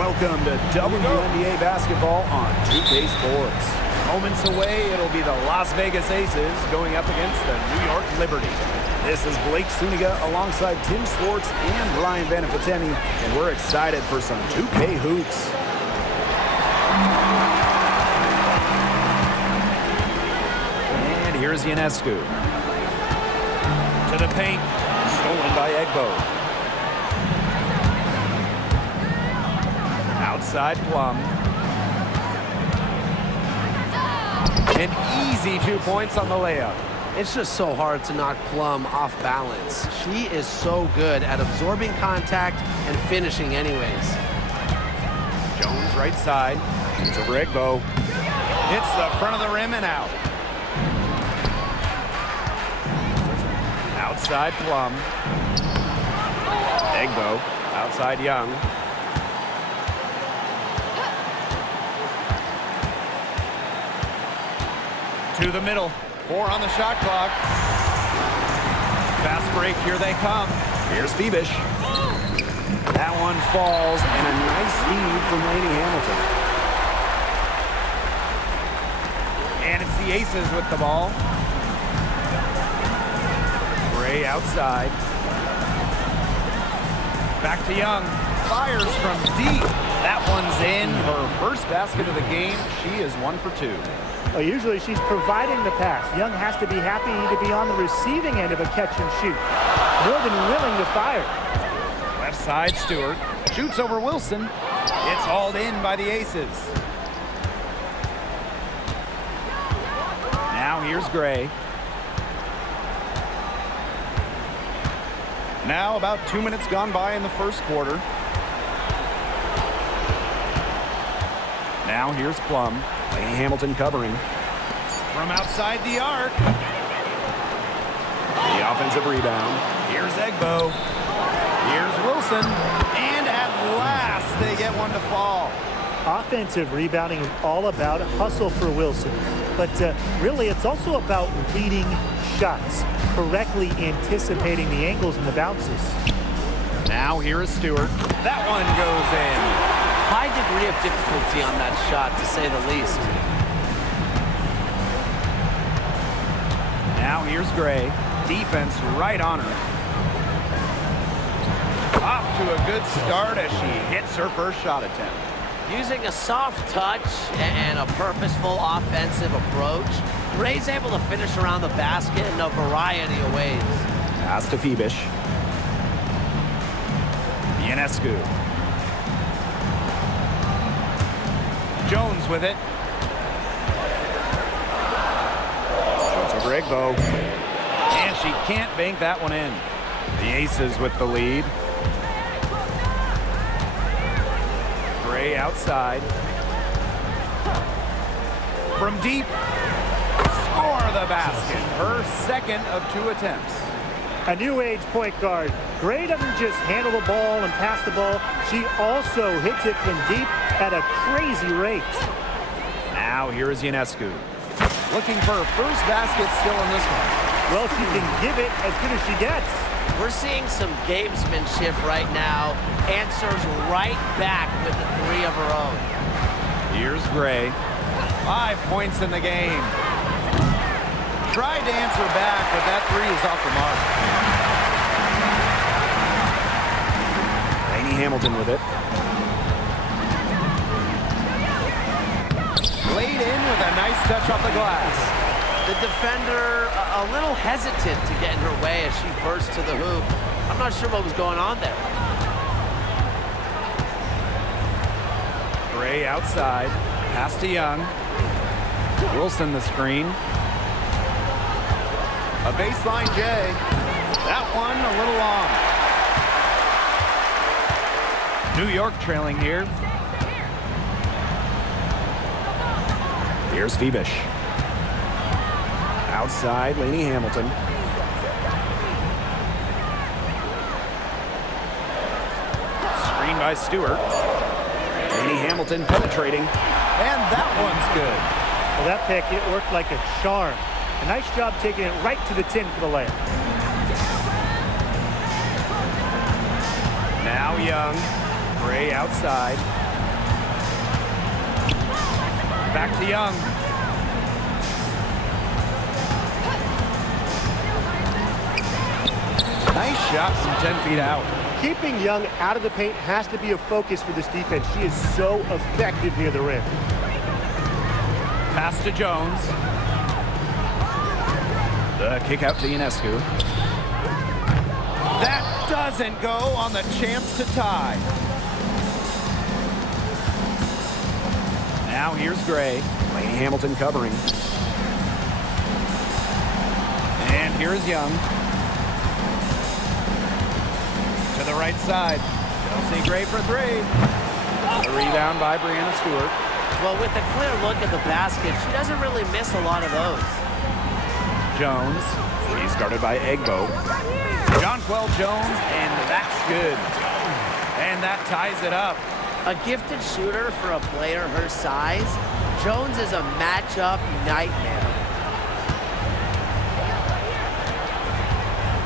Welcome to WNBA basketball on 2K Sports. Moments away, it'll be the Las Vegas Aces going up against the New York Liberty. This is Blake Suniga alongside Tim Swartz and Ryan Vanafiteni, and we're excited for some 2K hoops. And here's Ionescu. To the paint, stolen by Egbo. Outside Plum. An easy 2 points on the layup. It's just so hard to knock Plum off balance. She is so good at absorbing contact and finishing anyways. Jones right side. Shoots over Egbo. Hits the front of the rim and out. Outside Plum. Egbo. Outside Young. To the middle. 4 on the shot clock. Fast break. Here they come. Here's Phoebish. That one falls, and a nice feed from Lainey Hamilton. And it's the Aces with the ball. Gray outside. Back to Young. Fires from deep. That one's in. Her first basket of the game. She is 1 for 2. Well, usually she's providing the pass. Young has to be happy to be on the receiving end of a catch and shoot. More than willing to fire. Left side, Stewart. Shoots over Wilson. It's hauled in by the Aces. Now here's Gray. Now about 2 minutes gone by in the first quarter. Now here's Plum. Lainey Hamilton covering. From outside the arc. The offensive rebound. Here's Egbo. Here's Wilson. And at last, they get one to fall. Offensive rebounding is all about hustle for Wilson. But really, it's also about reading shots, correctly anticipating the angles and the bounces. Now here is Stewart. That one goes in. High degree of difficulty on that shot, to say the least. Now here's Gray. Defense right on her. Off to a good start as she hits her first shot attempt. Using a soft touch and a purposeful offensive approach, Gray's able to finish around the basket in a variety of ways. Pass to Phoebish. Ionescu. Jones with it. Shoots over Egbo. And she can't bank that one in. The Aces with the lead. Gray outside. From deep. Score the basket. Her second of 2 attempts. A new age point guard. Gray doesn't just handle the ball and pass the ball. She also hits it from deep at a crazy rate. Now here is Ionescu. Looking for her first basket still in this one. Well, she can give it as good as she gets. We're seeing some gamesmanship right now. Answers right back with the 3 of her own. Here's Gray. 5 points in the game. Tried to answer back, but that 3 is off the mark. Lainey Hamilton with it. Laid in with a nice touch off the glass. The defender a little hesitant to get in her way as she burst to the hoop. I'm not sure what was going on there. Gray outside. Pass to Young. Wilson the screen. A baseline J. That one a little long. New York trailing here. Here's Phoebish. Outside, Lainey Hamilton. Screen by Stewart. Lainey Hamilton penetrating. And that one's good. Well, that pick, it worked like a charm. A nice job taking it right to the tin for the layup. Now Young. Gray outside. Back to Young. Nice shot from 10 feet out. Keeping Young out of the paint has to be a focus for this defense. She is so effective near the rim. Pass to Jones. The kick out to Ionescu. That doesn't go on the chance to tie. Now here's Gray. Lady Hamilton covering. And here's Young. To the right side. Chelsea Gray for three. The rebound by Brianna Stewart. Well, with a clear look at the basket, she doesn't really miss a lot of those. Jones. He's guarded by Egbo. Jonquel Jones, and that's good. And that ties it up. A gifted shooter for a player her size, Jones is a matchup nightmare.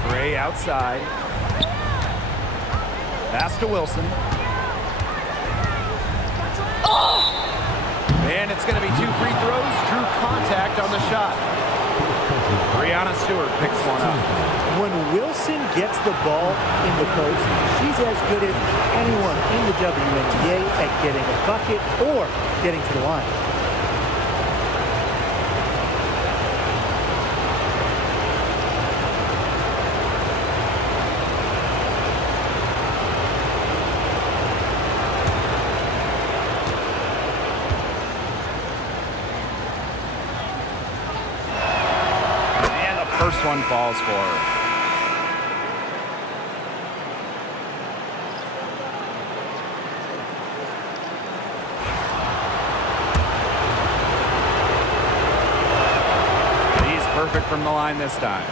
Gray outside. Pass to Wilson. And it's going to be 2 free throws. Drew contact on the shot. Brianna Stewart picks one up. When Wilson gets the ball in the post, she's as good as anyone in the WNBA at getting a bucket or getting to the line. First one falls for her. He's perfect from the line this time.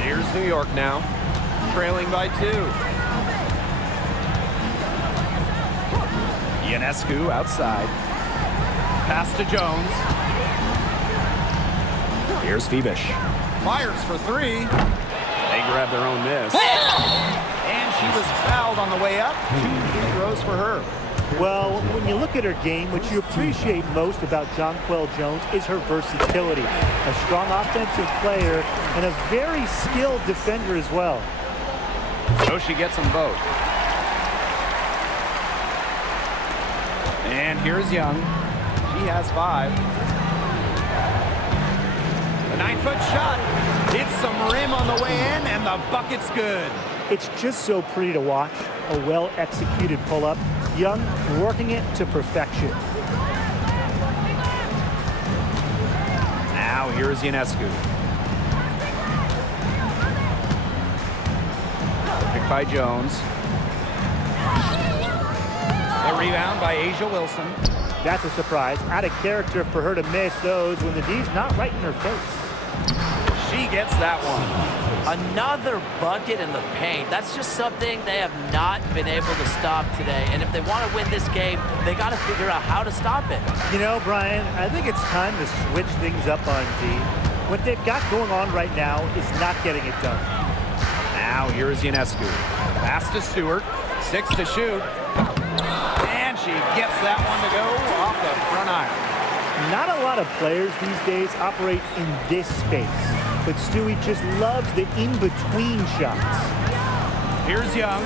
Here's New York now, trailing by 2. Ionescu outside. Pass to Jones. Here's Phoebish. Fires for 3. They grab their own miss. And she was fouled on the way up. 2 free throws for her. Well, when you look at her game, what you appreciate most about Jonquel Jones is her versatility. A strong offensive player and a very skilled defender as well. So she gets them both. And here's Young. She has 5. A 9-foot shot hits some rim on the way in, and the bucket's good. It's just so pretty to watch. A well-executed pull-up. Young working it to perfection. Now here's Ionescu. Picked by Jones. The rebound by A'ja Wilson. That's a surprise. Out of character for her to miss those when the D's not right in her face. She gets that one. Another bucket in the paint. That's just something they have not been able to stop today. And if they want to win this game, they got to figure out how to stop it. You know, Brian, I think it's time to switch things up on D. What they've got going on right now is not getting it done. Now here's Ionescu. Pass to Stewart. 6 to shoot. And she gets that one to go off the front iron. Not a lot of players these days operate in this space, but Stewie just loves the in-between shots. Here's Young.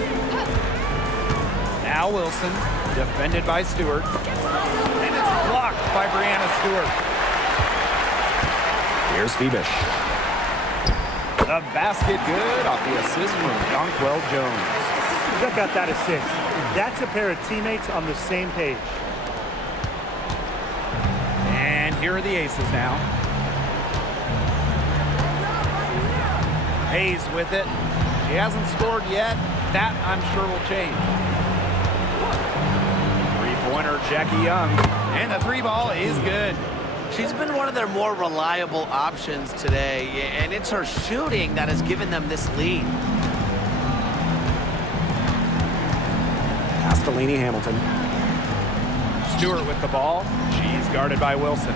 Now Wilson, defended by Stewart. And it's blocked by Brianna Stewart. Here's Phoebish. The basket good off the assist from Jonquel Jones. Check out that assist. That's a pair of teammates on the same page. And here are the aces now. Hayes with it. She hasn't scored yet. That, I'm sure, will change. Three-pointer, Jackie Young. And the 3-ball is good. She's been one of their more reliable options today, and it's her shooting that has given them this lead. Pass to Lady Hamilton. Stewart with the ball. She's guarded by Wilson.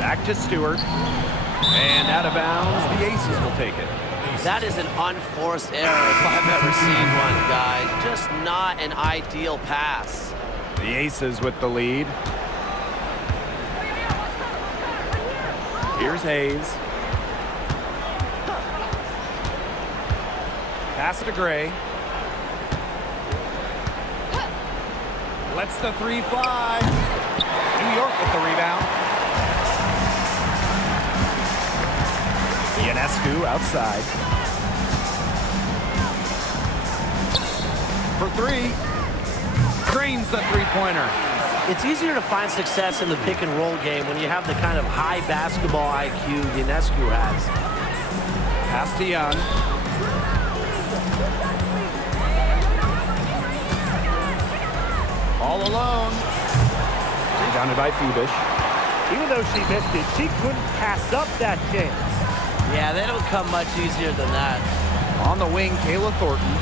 Back to Stewart. And out of bounds, the Aces will take it. That is an unforced error if I've ever seen one, guys. Just not an ideal pass. The Aces with the lead. Here's Hayes. Pass to Gray. Lets the three fly. New York with the rebound. Ionescu outside. For three. Drains the three-pointer. It's easier to find success in the pick-and-roll game when you have the kind of high basketball IQ Ionescu has. Pass to Young. All alone. Rebounded by Phoebish. Even though she missed it, she couldn't pass up that chance. Yeah, they don't come much easier than that. On the wing, Kayla Thornton.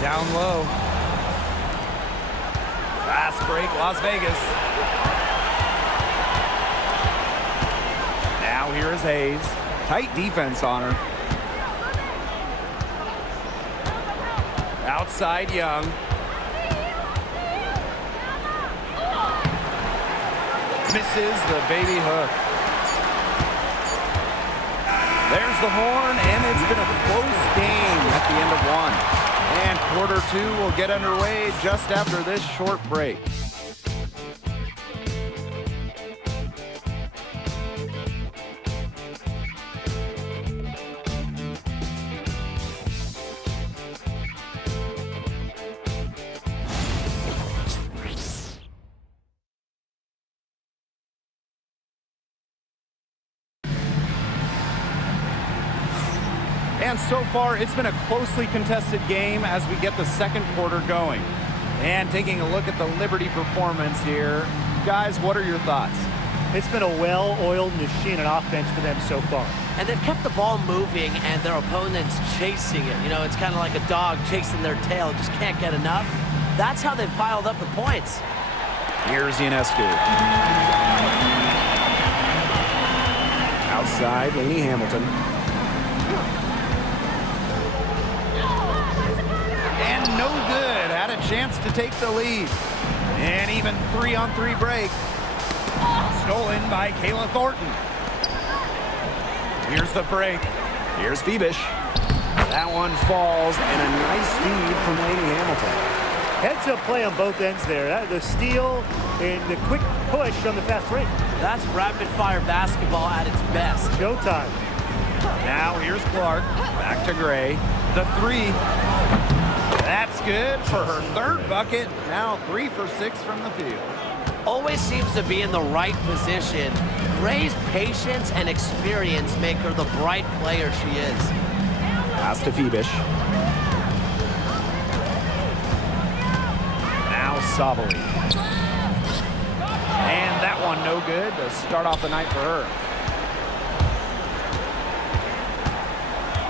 Down low. Fast break, Las Vegas. Now here is Hayes. Tight defense on her. Outside Young. Misses the baby hook. There's the horn, and it's been a close game at the end of one. And quarter two will get underway just after this short break. And so far, it's been a closely contested game as we get the second quarter going. And taking a look at the Liberty performance here, guys, what are your thoughts? It's been a well-oiled machine on offense for them so far. And they've kept the ball moving and their opponents chasing it. You know, it's kind of like a dog chasing their tail, just can't get enough. That's how they've piled up the points. Here's Ionescu. Outside, Lainey Hamilton. And no good. Had a chance to take the lead. And even 3-on-3 break. Stolen by Kayla Thornton. Here's the break. Here's Phoebish. That one falls, and a nice feed from Lainey Hamilton. Heads-up play on both ends there. The steal and the quick push on the fast break. That's rapid-fire basketball at its best. Showtime. Now here's Clark. Back to Gray. The three. That's good for her third bucket. Now 3 for 6 from the field. Always seems to be in the right position. Gray's patience and experience make her the bright player she is. Pass to Phoebish. Now Sabali. And that one no good to start off the night for her.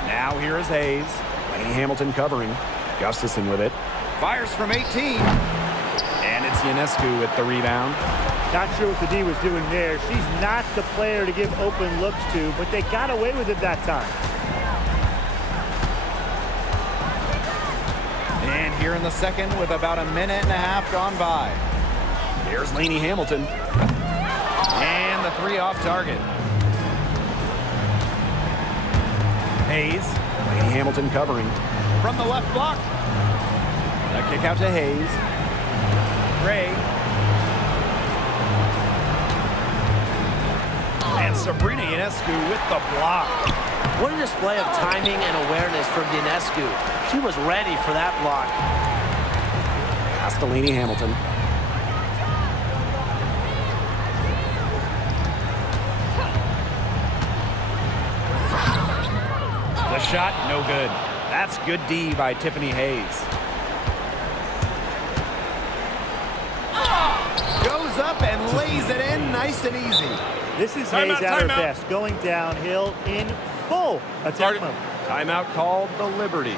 Now here is Hayes. Lainey Hamilton covering. Gustafson with it. Fires from 18. And it's Ionescu with the rebound. Not sure what the D was doing there. She's not the player to give open looks to, but they got away with it that time. And here in the second with about a minute and a half gone by. Here's Lainey Hamilton. And the three off target. Hayes. Lainey Hamilton covering. From the left block. A kick out to Hayes. Gray. And Sabrina Ionescu with the block. What a display of timing and awareness from Ionescu. She was ready for that block. Pass to Lainey Hamilton. The shot, no good. That's good D by Tiffany Hayes. Goes up and lays it in nice and easy. This is Hayes at her best, going downhill in full attack mode. Timeout called the Liberty.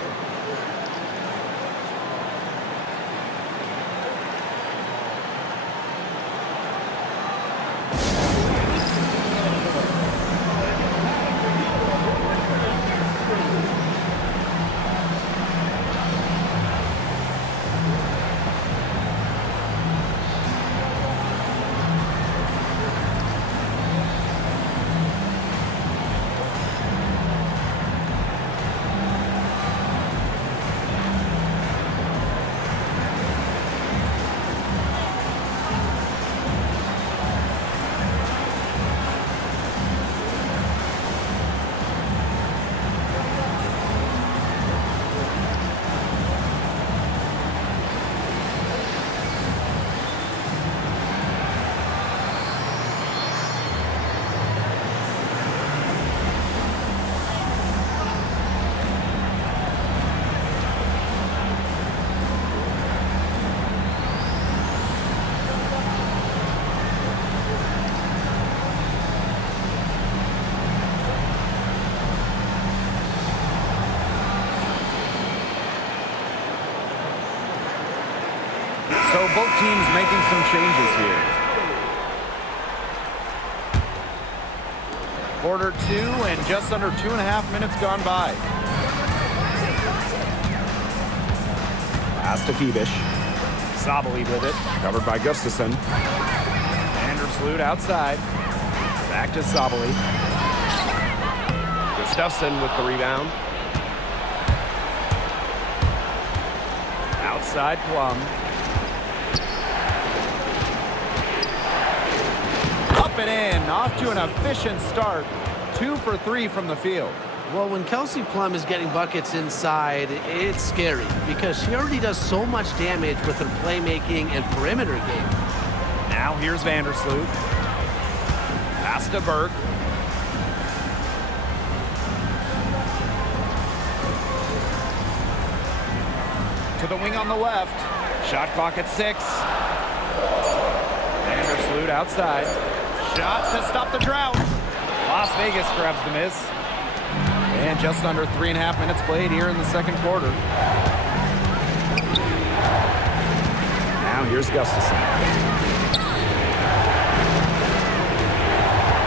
both teams making some changes here. Quarter 2 and just under 2.5 minutes gone by. Pass to Phoebish. Sabali with it. Covered by Gustafson. Vandersloot outside. Back to Sabali. Gustafson with the rebound. Outside Plum. Up and in. Off to an efficient start. 2 for 3 from the field. Well, when Kelsey Plum is getting buckets inside, it's scary because she already does so much damage with her playmaking and perimeter game. Now here's Vandersloot. Pass to Burke. To the wing on the left. Shot clock at 6. Vandersloot outside. Shot to stop the drought. Las Vegas grabs the miss. And just under 3.5 minutes played here in the second quarter. Now here's Gustafson.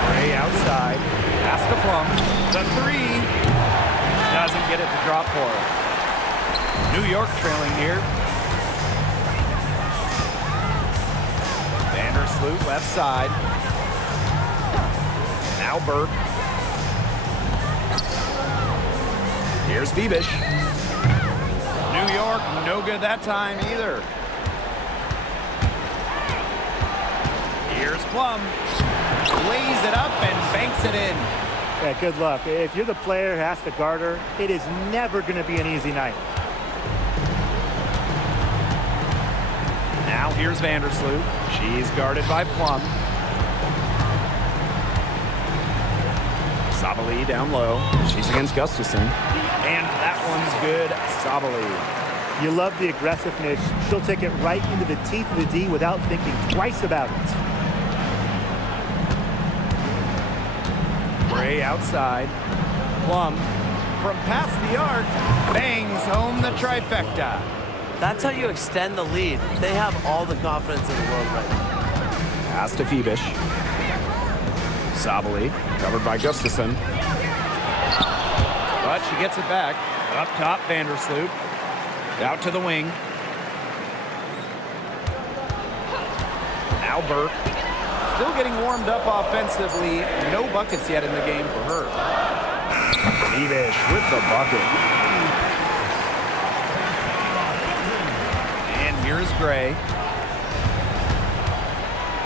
Gray outside. Pass to Plum. The 3. Doesn't get it to drop for her. New York trailing here. Vandersloot left side. Now Burke. Here's Phoebish. New York, no good that time either. Here's Plum. Lays it up and banks it in. Yeah, good luck. If you're the player who has to guard her, it is never going to be an easy night. Now here's Vandersloot. She's guarded by Plum. Sabali down low. She's against Gustafson. And that one's good. Sabali. You love the aggressiveness. She'll take it right into the teeth of the D without thinking twice about it. Gray outside. Plum from past the arc. Bangs home the trifecta. That's how you extend the lead. They have all the confidence in the world right now. Pass to Phoebish. Sabali, covered by Gustafson. But she gets it back. Up top, Vandersloot. Out to the wing. Now Burke. Still getting warmed up offensively. No buckets yet in the game for her. Phoebish with the bucket. And here's Gray.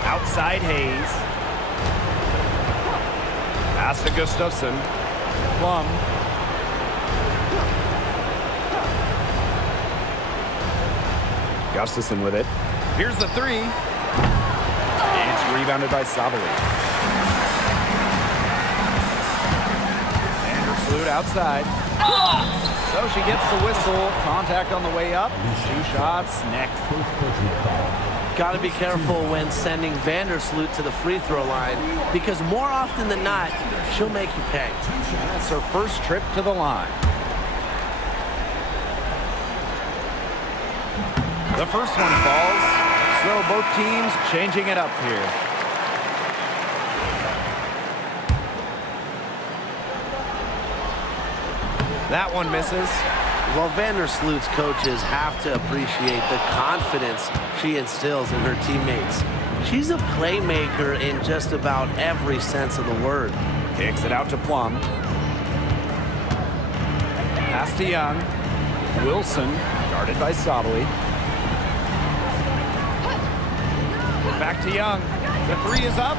Outside Hayes. Pass to Gustafson. Plum. Gustafson with it. Here's the 3. It's rebounded by Sabali. Vandersloot outside. So she gets the whistle. Contact on the way up. 2 shots next. Got to be careful when sending Vandersloot to the free throw line because more often than not, she'll make you pay. That's her first trip to the line. The first one falls, so both teams changing it up here. That one misses. Well, Vandersloot's coaches have to appreciate the confidence she instills in her teammates. She's a playmaker in just about every sense of the word. Kicks it out to Plum. Pass to Young. Wilson, guarded by Sabali. Back to Young. The 3 is up.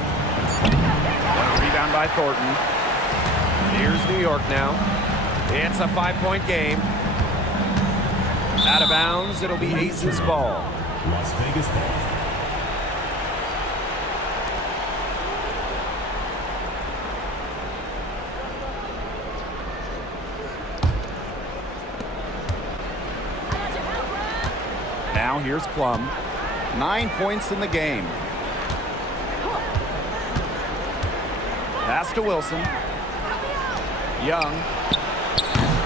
And a rebound by Thornton. Here's New York now. It's a 5-point game. Out of bounds, it'll be Aces ball. Las Vegas ball. Now here's Plum. 9 points in the game. Pass to Wilson. Young.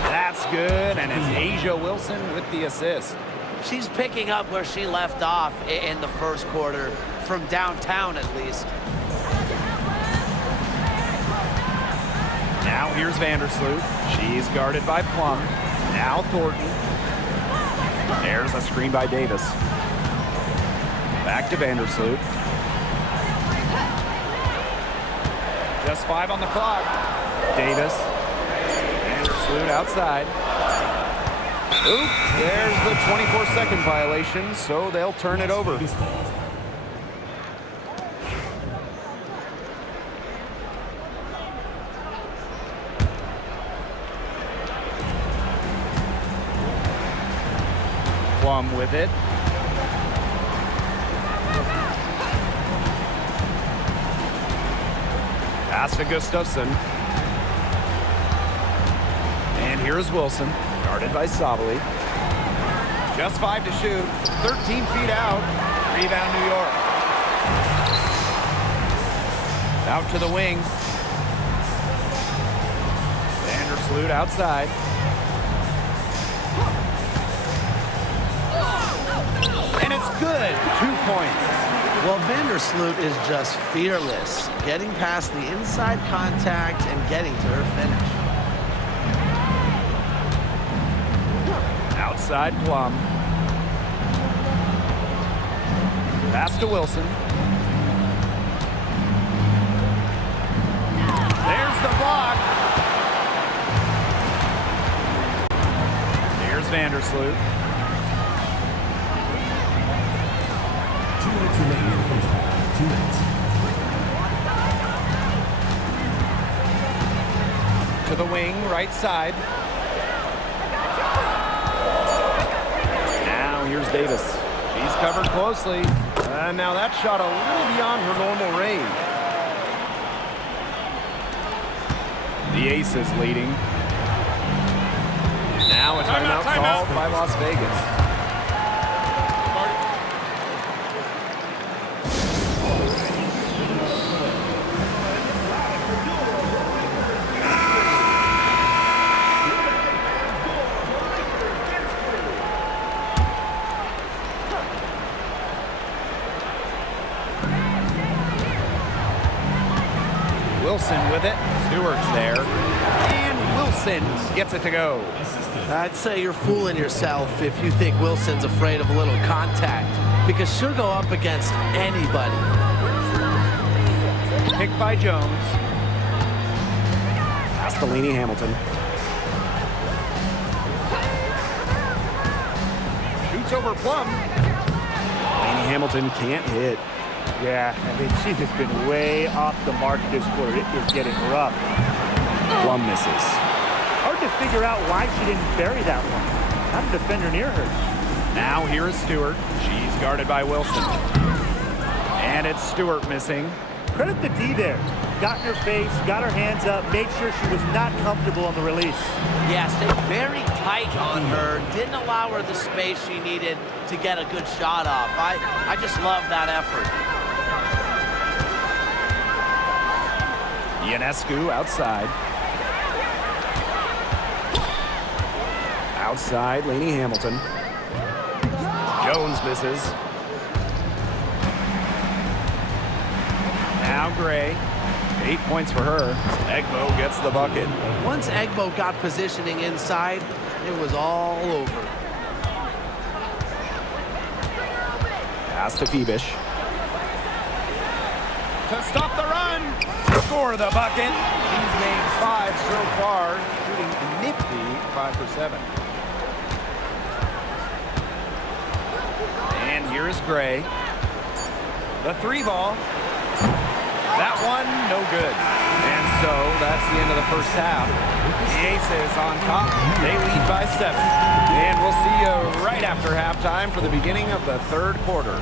That's good, and it's Asia Wilson with the assist. She's picking up where she left off in the first quarter, from downtown at least. Now here's Vandersloot. She's guarded by Plum. Now Thornton. There's a screen by Davis. Back to Vandersloot. Just 5 on the clock. Davis. Vandersloot outside. Oop, there's the 24-second violation, so they'll turn it over. Plum with it. Pass to Gustafson. And here's Wilson, guarded by Sabali. Just 5 to shoot, 13 feet out. Rebound New York. Out to the wing. Vandersloot outside. And it's good. 2 points. Well, Vandersloot is just fearless, getting past the inside contact and getting to her finish. Outside Plum. Pass to Wilson. There's the block. Here's Vandersloot. 2 minutes remaining in the first half. 2 minutes. To the wing, right side. Now here's Davis. She's covered closely. And now that shot a little beyond her normal range. The Aces leading. Now a timeout called by Las Vegas. Wilson with it. Stewart's there. And Wilson gets it to go. I'd say you're fooling yourself if you think Wilson's afraid of a little contact, because she'll go up against anybody. Picked by Jones. Pass to Lainey Hamilton. Shoots over Plum. Lainey Hamilton can't hit. Yeah, I mean, she has been way off the mark this quarter. It is getting rough. Plum misses. Hard to figure out why she didn't bury that one. Not a defender near her. Now here is Stewart. She's guarded by Wilson. And it's Stewart missing. Credit the D there. Got in her face, got her hands up, made sure she was not comfortable on the release. Yeah, stayed very tight on her. Didn't allow her the space she needed to get a good shot off. I just love that effort. Ionescu outside. Outside, Lainey Hamilton. Jones misses. Now Gray. 8 points for her. Egbo gets the bucket. Once Egbo got positioning inside, it was all over. Pass to Phoebish. To stop the run. Score the bucket. She's made 5 so far, shooting a nifty 5 for 7. And here is Gray. The 3 ball. That one, no good. And so that's the end of the first half. The Aces on top. They lead by 7. And we'll see you right after halftime for the beginning of the third quarter.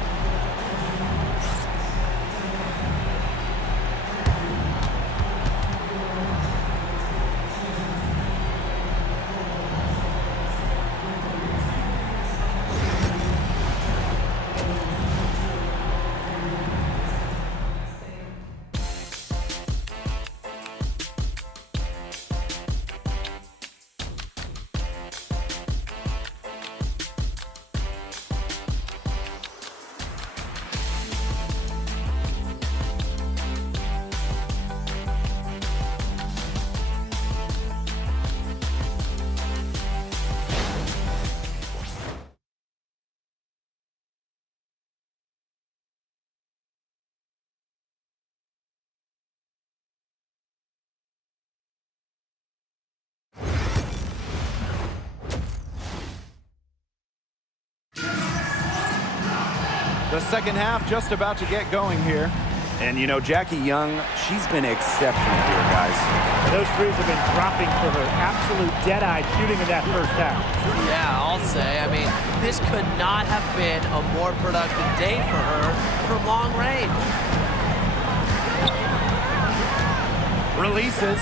The second half just about to get going here. And, you know, Jackie Young, she's been exceptional here, guys. And those threes have been dropping for her. Absolute dead-eye shooting in that first half. Yeah, I'll say. I mean, this could not have been a more productive day for her from long range. Releases.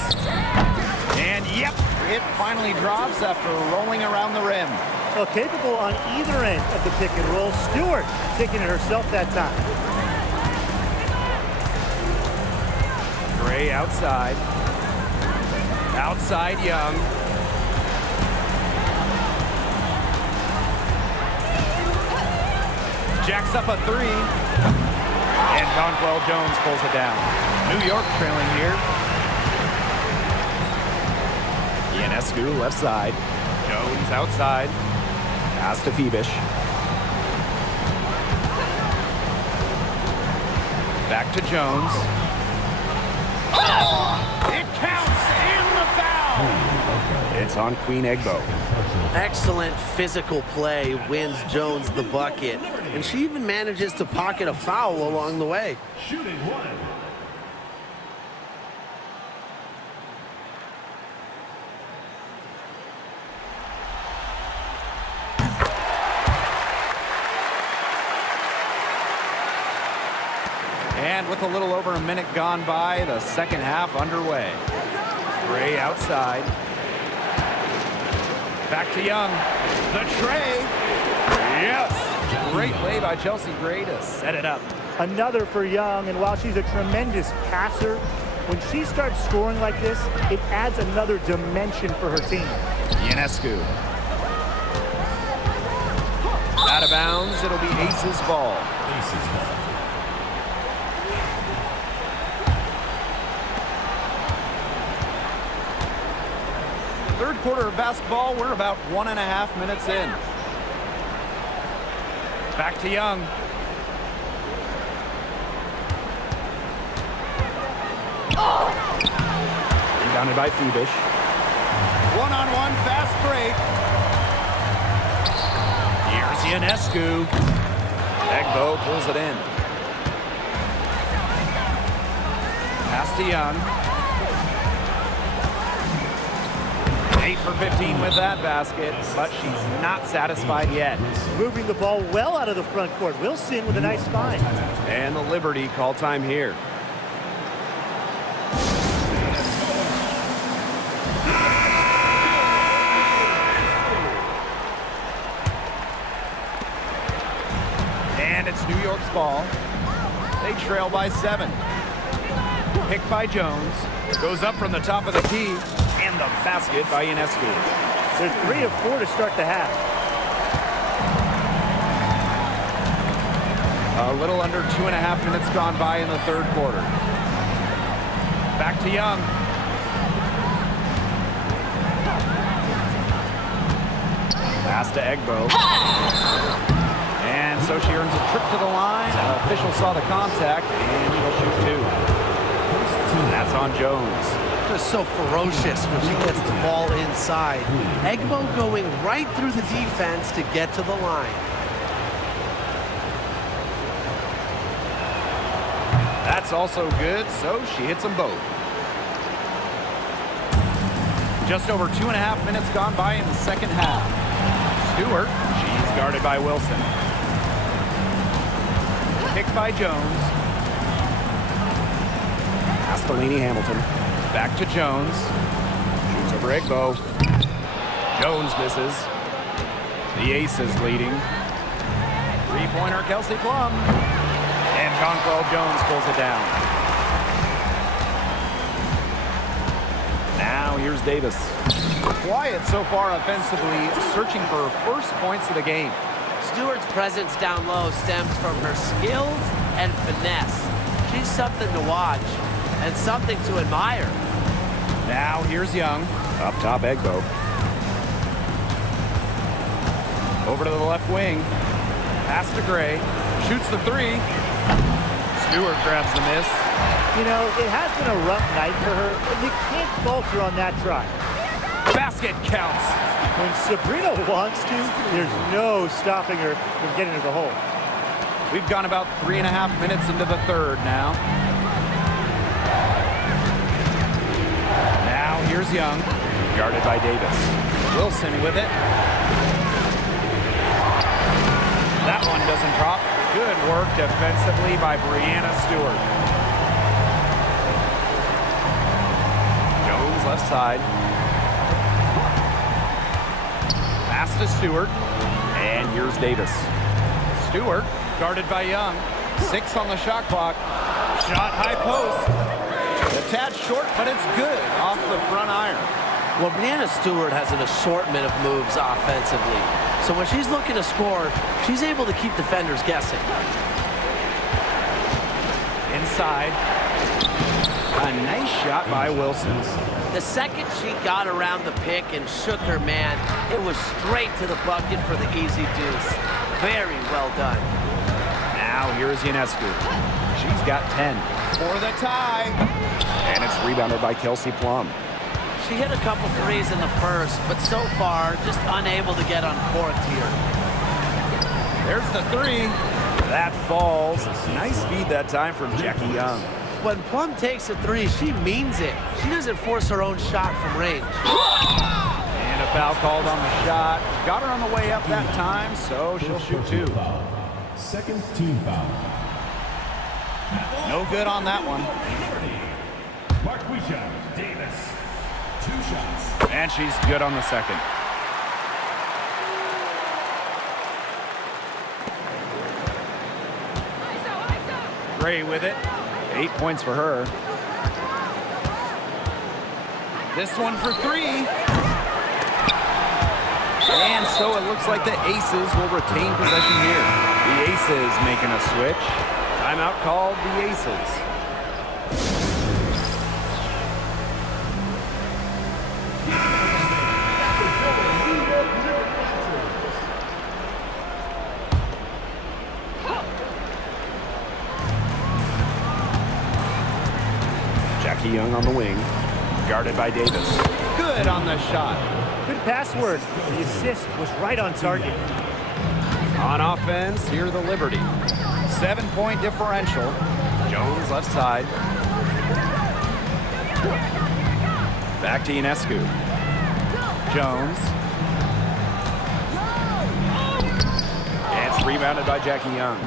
And, yep, it finally drops after rolling around the rim. Well, capable on either end of the pick and roll. Stewart taking it herself that time. Gray outside. Outside Young. Jacks up a three. And Conquel Jones pulls it down. New York trailing here. Ionescu left side. Jones outside. Pass to Phoebish. Back to Jones. It counts in the foul. It's on Queen Egbo. Excellent physical play wins Jones the bucket, and she even manages to pocket a foul along the way. Shooting one. And with a little over a minute gone by, the second half underway. Gray outside. Back to Young. The tray. Yes. Great play by Chelsea Gray to set it up. Another for Young, and while she's a tremendous passer, when she starts scoring like this, it adds another dimension for her team. Ionescu. Out of bounds, it'll be Ace's ball. Aces ball. Third quarter of basketball, we're about 1.5 minutes in. Back to Young. Rebounded by Phoebish. One-on-one fast break. Here's Ionescu. Egbo pulls it in. Pass to Young. 8 for 15 with that basket, but she's not satisfied yet. Moving the ball well out of the front court. Wilson with a nice find. And the Liberty call time here. And it's New York's ball. They trail by 7. Picked by Jones. Goes up from the top of the key. And the basket by Ionescu. They're 3 of 4 to start the half. A little under 2.5 minutes gone by in the third quarter. Back to Young. Pass to Egbo. And so she earns a trip to the line. An official saw the contact, and he'll shoot 2. That's on Jones. Just so ferocious when she gets the ball inside. Egbo going right through the defense to get to the line. That's also good, so she hits them both. Just over 2.5 minutes gone by in the second half. Stewart, she's guarded by Wilson. Picked by Jones. Pass to Lainey Hamilton. Back to Jones. Shoots over Egbo. Jones misses. The Aces leading. Three-pointer Kelsey Plum. And Conquel Jones pulls it down. Now here's Davis. Quiet so far offensively, searching for first points of the game. Stewart's presence down low stems from her skills and finesse. She's something to watch and something to admire. Now here's Young. Up top, Egbo. Over to the left wing. Pass to Gray. Shoots the 3. Stewart grabs the miss. You know, it has been a rough night for her, but you can't falter on that try. Basket counts. When Sabrina wants to, there's no stopping her from getting to the hole. We've gone about 3.5 minutes into the third now. Now here's Young, guarded by Davis. Wilson with it. That one doesn't drop. Good work defensively by Brianna Stewart. Jones left side. Pass to Stewart. And here's Davis. Stewart guarded by Young. 6 on the shot clock. Shot high post. A tad short, but it's good off the front iron. Well, Brianna Stewart has an assortment of moves offensively. So when she's looking to score, she's able to keep defenders guessing. Inside. A nice shot by Wilson. The second she got around the pick and shook her man, it was straight to the bucket for the easy deuce. Very well done. Now here's Ionescu. She's got 10 for the tie. And it's rebounded by Kelsey Plum. She hit a couple threes in the first, but so far just unable to get uncorked here. There's the 3. That falls. Nice feed that time from Jackie Young. When Plum takes a 3, she means it. She doesn't force her own shot from range. And a foul called on the shot. Got her on the way up that time, so she'll shoot 2. Second team foul. No good on that one. Marquisha Davis. 2 shots. And she's good on the second. Gray with it. 8 points for her. This one for 3. And so it looks like the Aces will retain possession here. The Aces making a switch. Timeout called the Aces. Jackie Young on the wing, guarded by Davis. Good on the shot. Good pass work. The assist was right on target. On offense, here the Liberty. 7-point differential. Jones left side. Back to Ionescu. Jones. And it's rebounded by Jackie Young.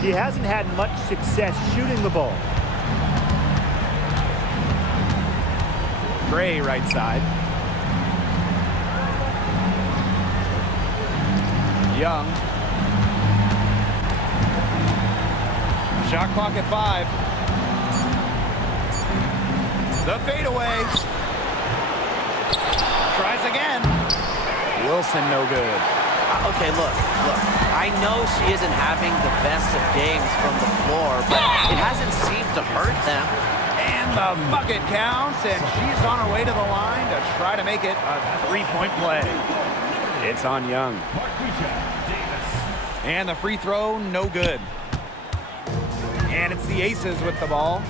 He hasn't had much success shooting the ball. Gray right side. Young. Shot clock at 5. The fadeaway. Tries again. Wilson no good. Okay, look. I know she isn't having the best of games from the floor, but it hasn't seemed to hurt them. And the bucket counts, and she's on her way to the line to try to make it a 3-point play. It's on Young. And the free throw, no good. And it's the Aces with the ball.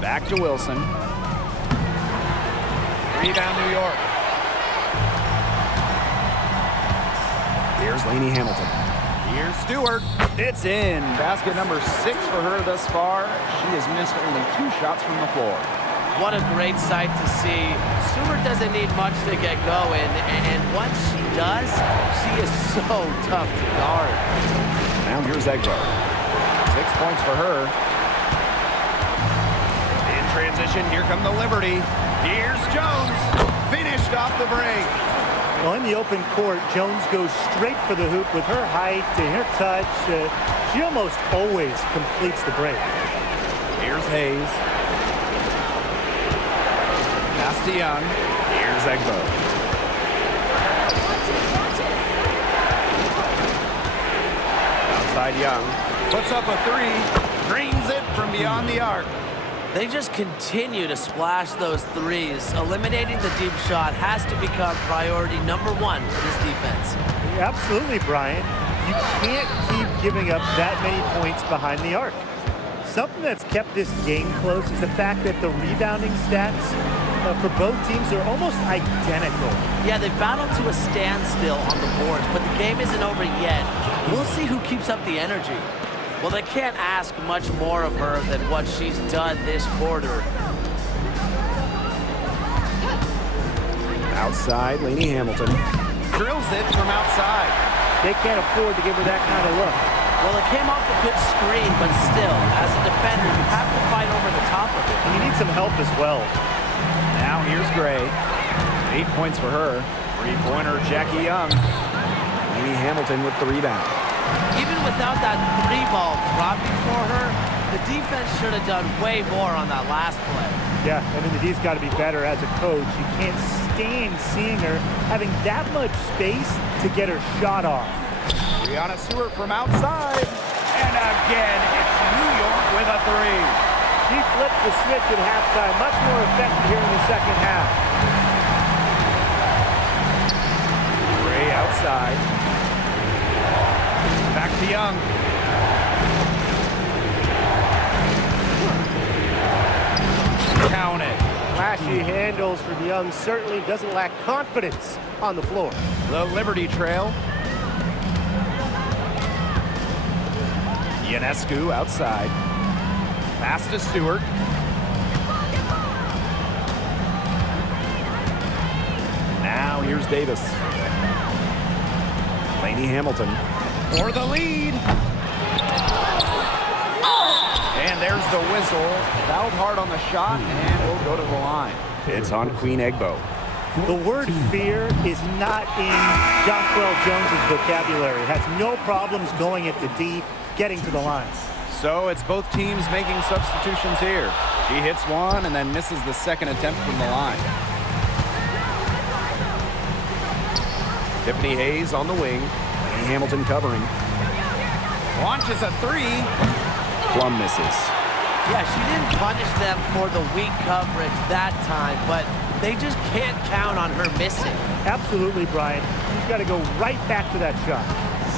Back to Wilson. Rebound, New York. Here's Lainey Hamilton. Here's Stewart. It's in. Basket number 6 for her thus far. She has missed only 2 shots from the floor. What a great sight to see. Stewart doesn't need much to get going, and once she does, she is so tough to guard. Now here's Egbo. 6 points for her. In transition, here come the Liberty. Here's Jones. Finished off the break. Well, in the open court, Jones goes straight for the hoop with her height and her touch. She almost always completes the break. Here's Hayes. Pass to Young. Here's Egbo. Outside Young. Puts up a 3. Drains it from beyond the arc. They just continue to splash those threes. Eliminating the deep shot has to become priority number 1 for this defense. Absolutely, Brian. You can't keep giving up that many points behind the arc. Something that's kept this game close is the fact that the rebounding stats for both teams are almost identical. Yeah, they've battled to a standstill on the boards, but the game isn't over yet. We'll see who keeps up the energy. Well, they can't ask much more of her than what she's done this quarter. Outside, Lainey Hamilton drills it from outside. They can't afford to give her that kind of look. Well, it came off a good screen, but still, as a defender, you have to fight over the top of it. And you need some help as well. Now here's Gray. 8 points for her. Three-pointer, Jackie Young. Lainey Hamilton with the rebound. Even without that three ball dropping for her, the defense should have done way more on that last play. Yeah, I mean, the D's got to be better as a coach. You can't stand seeing her having that much space to get her shot off. Brianna Stewart from outside. And again, it's New York with a three. She flipped the switch at halftime. Much more effective here in the second half. Gray outside. Back to Young. Count it. Flashy handles from Young certainly doesn't lack confidence on the floor. The Liberty trail. Ionescu outside. Pass to Stewart. Now here's Davis. Lainey Hamilton for the lead. And there's the whistle. Fouled hard on the shot and will go to the line. It's on Queen Egbo. The word fear is not in Jonquel Jones's vocabulary. Has no problems going at the D, getting to the line. So it's both teams making substitutions here. She hits one and then misses the second attempt from the line. Tiffany Hayes on the wing. Lainey Hamilton covering. Launches a three. Plum misses. Yeah, she didn't punish them for the weak coverage that time, but they just can't count on her missing. Absolutely, Brian. She's got to go right back to that shot.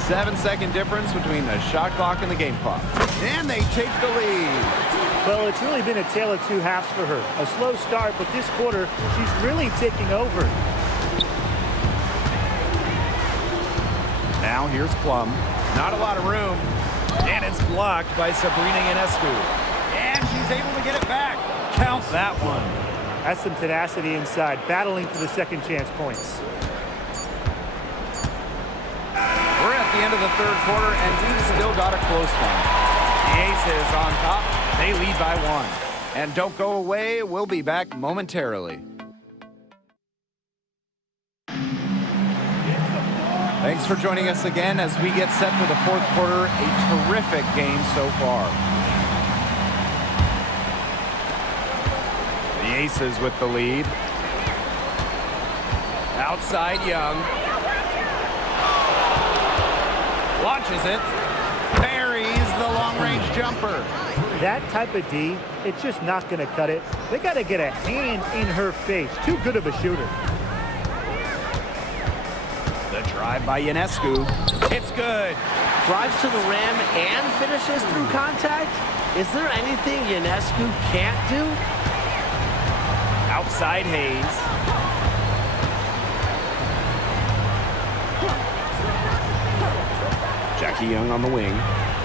7-second difference between the shot clock and the game clock. And they take the lead. Well, it's really been a tale of two halves for her. A slow start, but this quarter, she's really taking over. Now here's Plum. Not a lot of room. And it's blocked by Sabrina Ionescu. And she's able to get it back. Count that one. That's some tenacity inside, battling for the second chance points. We're at the end of the third quarter, and we've still got a close one. The Aces on top. They lead by 1. And don't go away. We'll be back momentarily. Thanks for joining us again as we get set for the fourth quarter. A terrific game so far. The Aces with the lead. Outside Young. Launches it. Buries the long-range jumper. That type of D, it's just not going to cut it. They got to get a hand in her face. Too good of a shooter. The drive by Ionescu. It's good. Drives to the rim and finishes through contact? Is there anything Ionescu can't do? Outside Hayes. Jackie Young on the wing.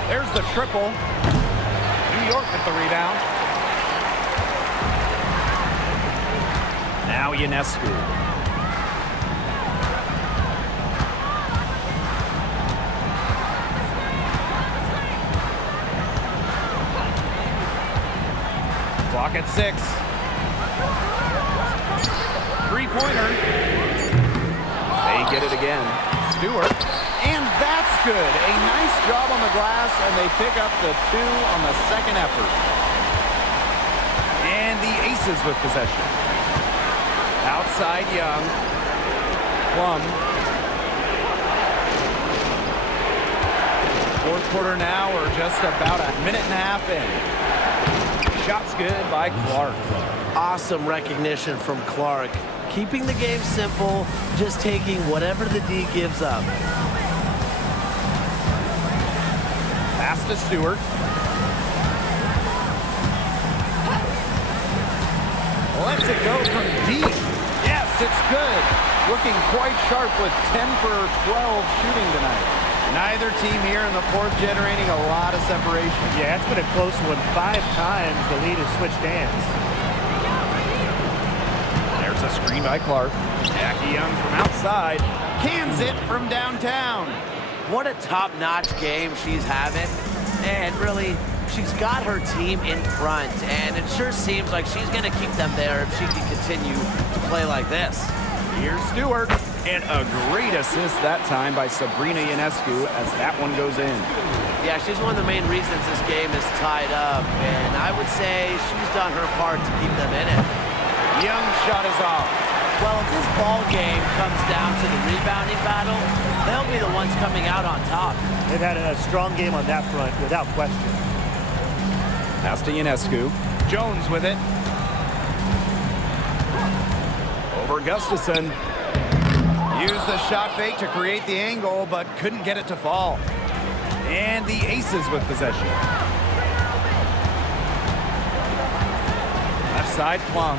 There's the triple. New York with the rebound. Now Ionescu. Clock at 6. Three-pointer. They get it again. Stewart. And that's good. A nice job on the glass, and they pick up the 2 on the second effort. And the Aces with possession. Outside Young. Plum. Fourth quarter now. We're just about a minute and a half in. Shot's good by Clark. Awesome recognition from Clark. Keeping the game simple, just taking whatever the D gives up. Pass to Stewart. lets it go from deep. Yes, it's good. Looking quite sharp with 10 for 12 shooting tonight. Neither team here in the fourth generating a lot of separation. Yeah, it's been a close one. 5 times the lead has switched hands. There's a screen by Clark. Jackie Young from outside. Cans it from downtown. What a top-notch game she's having. And really, she's got her team in front. And it sure seems like she's going to keep them there if she can continue to play like this. Here's Stewart. And a great assist that time by Sabrina Ionescu as that one goes in. Yeah, she's one of the main reasons this game is tied up. And I would say she's done her part to keep them in it. Young shot is off. Well, if this ball game comes down to the rebounding battle, they'll be the ones coming out on top. They've had a strong game on that front, without question. Pass to Ionescu. Jones with it. Over Gustafson. Used the shot fake to create the angle, but couldn't get it to fall. And the Aces with possession. Left side, Plum.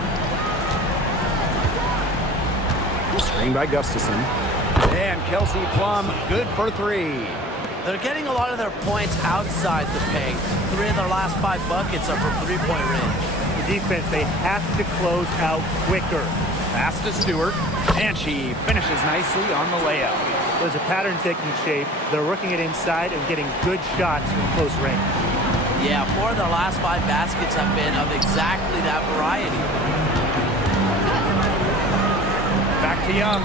Screen by Gustafson. And Kelsey Plum, good for 3. They're getting a lot of their points outside the paint. 3 of their last 5 buckets are from three-point range. The defense, they have to close out quicker. Pass to Stewart. And she finishes nicely on the layup. There's a pattern taking shape. They're working it inside and getting good shots from close range. Yeah, 4 of their last 5 baskets have been of exactly that variety. Back to Young.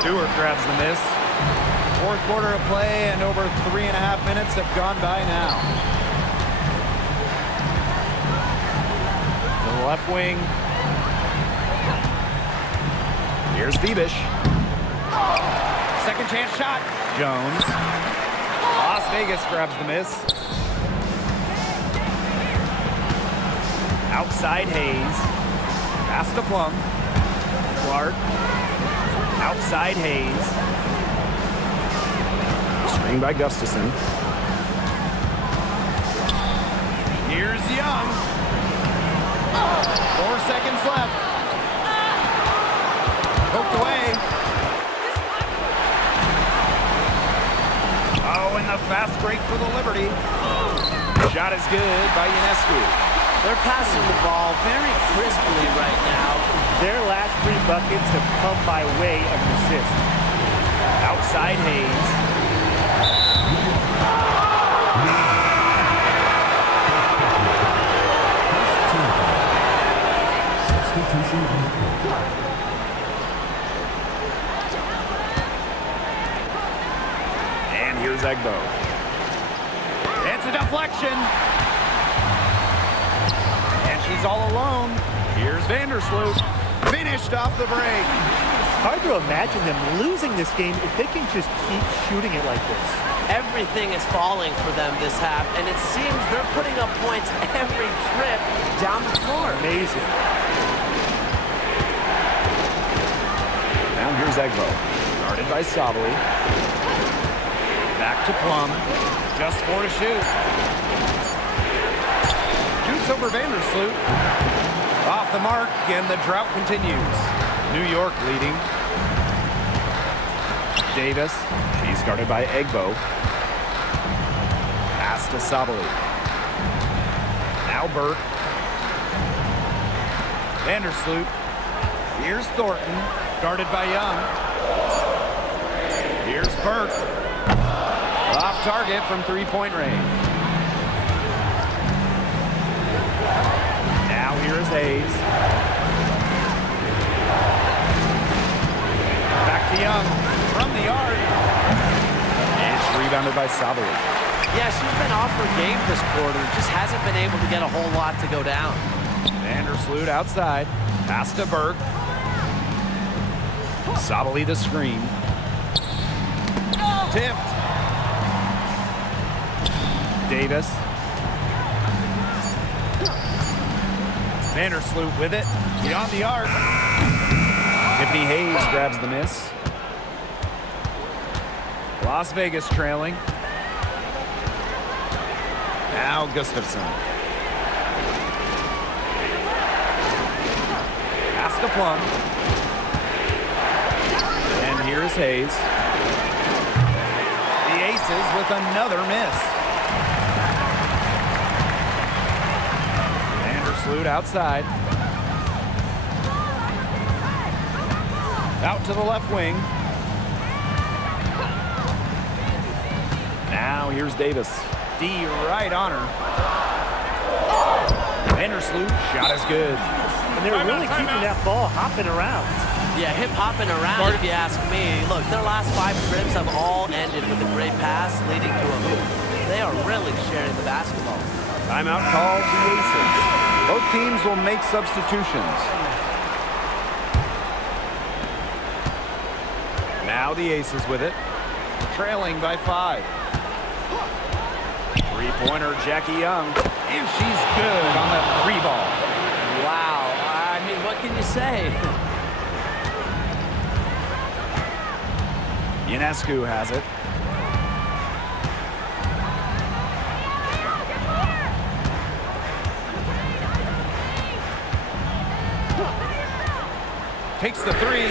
Stewart grabs the miss. Fourth quarter of play and over 3.5 minutes have gone by now. The left wing. Here's Bebish. Second chance shot. Jones. Las Vegas grabs the miss. Outside Hayes. Pass to Plum. Clark. Outside Hayes. Screen by Gustafson. Here's Young. 4 seconds left. Poked away. Oh, and the fast break for the Liberty. Shot is good by Ionescu. They're passing the ball very crisply right now. Their last 3 buckets have come by way of an assist. Outside Hayes. And here's Egbo. It's a deflection. And she's all alone. Here's Vandersloot. Finished off the break. Hard to imagine them losing this game if they can just keep shooting it like this. Everything is falling for them this half, and it seems they're putting up points every trip down the floor. Amazing. Now here's Egbo. Guarded by Sabali. Back to Plum. Just 4 to shoot. Shoots over Vandersloot. Off the mark, and the drought continues. New York leading. Davis. She's guarded by Egbo. Pass to Sabali. Now Burke. Vandersloot. Here's Thornton. Guarded by Young. Here's Burke. Off target from 3-point range. Now here is Hayes. Back to Young from the arc. And it's rebounded by Sabali. Yeah, she's been off her game this quarter. Just hasn't been able to get a whole lot to go down. Vandersloot outside. Pass to Burke. Sabali the screen. Tipped. Davis. Vandersloot with it. Beyond the arc. Tiffany Hayes grabs the miss. Las Vegas trailing. Now Gustafson. Pass to Plum. And here's Hayes. The Aces with another miss. Vandersloot outside. Out to the left wing. Now here's Davis. D right on her. Vandersloot, shot is good. And they're really keeping that ball hopping around. Yeah, hip hopping around, if you ask me. Look, their last 5 trips have all ended with a great pass leading to a hoop. They are really sharing the basketball. Timeout called the Aces. Both teams will make substitutions. Now the Aces with it, trailing by 5. Three-pointer, Jackie Young, and she's good on the 3 ball. Wow, I mean, what can you say? Ionescu has it. Takes the 3.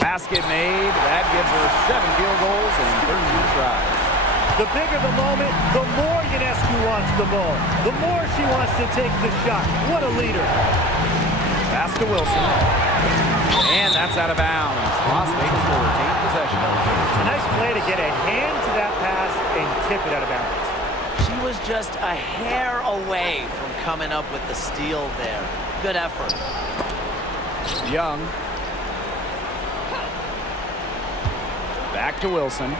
Basket made. That gives her 7 field goals and 13 tries. The bigger the moment, the more Ionescu wants the ball. The more she wants to take the shot. What a leader. Pass to Wilson. And that's out of bounds. Las Vegas will retain possession. A nice play to get a hand to that pass and tip it out of bounds. She was just a hair away from coming up with the steal there. Good effort. Young. Back to Wilson.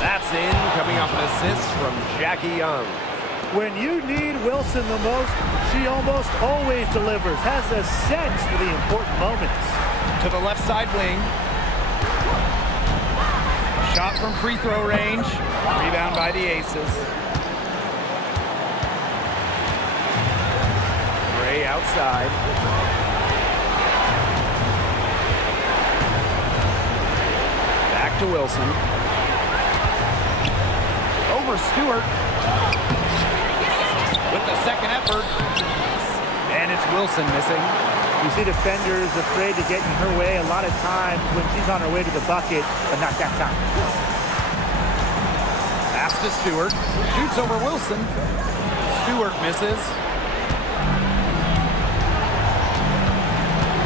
That's in, coming off an assist from Jackie Young. When you need Wilson the most, she almost always delivers, has a sense for the important moments. To the left side wing. Shot from free throw range. Rebound by the Aces. Gray outside. Back to Wilson. Over Stewart. With the second effort. And it's Wilson missing. You see defenders afraid to get in her way a lot of times when she's on her way to the bucket, but not that time. Pass to Stewart. Shoots over Wilson. Stewart misses.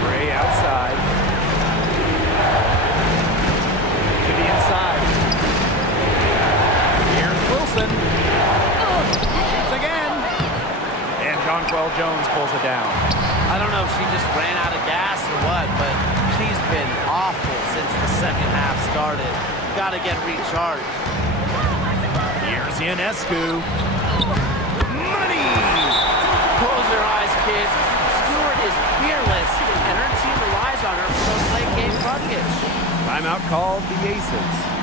Gray outside. To the inside. Here's Wilson. Shoots again. And Jonquel Jones pulls it down. I don't know if she just ran out of gas or what, but she's been awful since the second half started. Got to get recharged. Here's Ionescu. Money! Close your eyes, kids. Stewart is fearless, and her team relies on her for those late game buckets. Timeout called the Aces.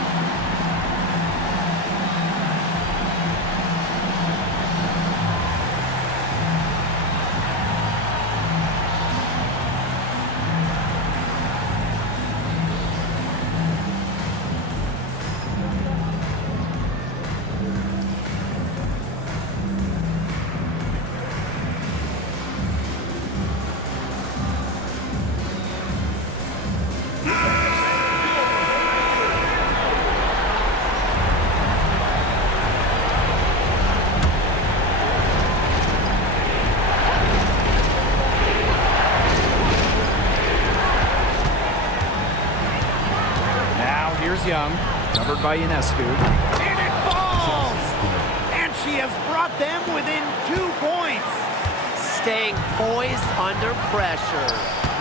Young, covered by Ionescu. And it falls! And she has brought them within 2 points. Staying poised under pressure.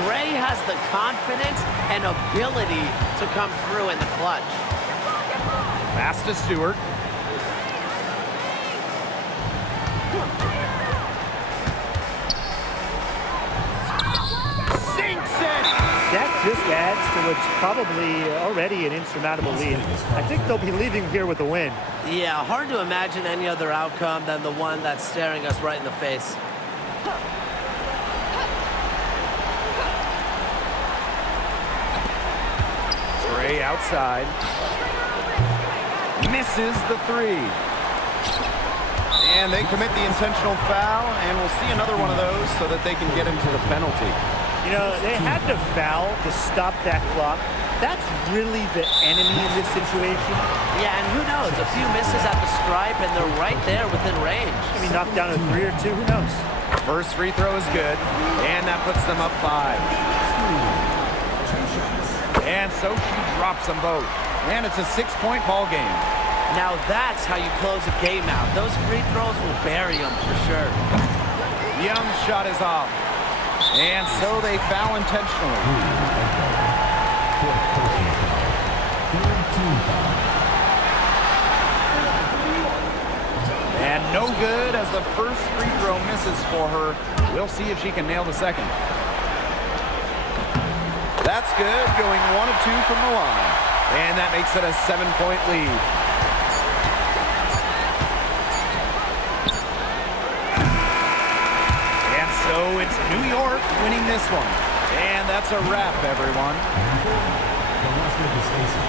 Gray has the confidence and ability to come through in the clutch. Pass to Stewart. Sinks it! That just adds to what's probably already an insurmountable lead. I think they'll be leaving here with a win. Yeah, hard to imagine any other outcome than the one that's staring us right in the face. Gray outside. Misses the 3. And they commit the intentional foul, and we'll see another one of those so that they can get into the penalty. You know, they had to foul to stop that clock. That's really the enemy in this situation. Yeah, and who knows? A few misses at the stripe, and they're right there within range. I mean, knocked down a 3 or 2, who knows? First free throw is good, and that puts them up 5. And so she drops them both. And it's a 6-point ball game. Now that's how you close a game out. Those free throws will bury them for sure. Young's shot is off. And so they foul intentionally. And no good as the first free throw misses for her. We'll see if she can nail the second. That's good, going 1 of 2 from the line. And that makes it a 7-point lead. And so it's New York winning this one. And that's a wrap, everyone. The Las Vegas Aces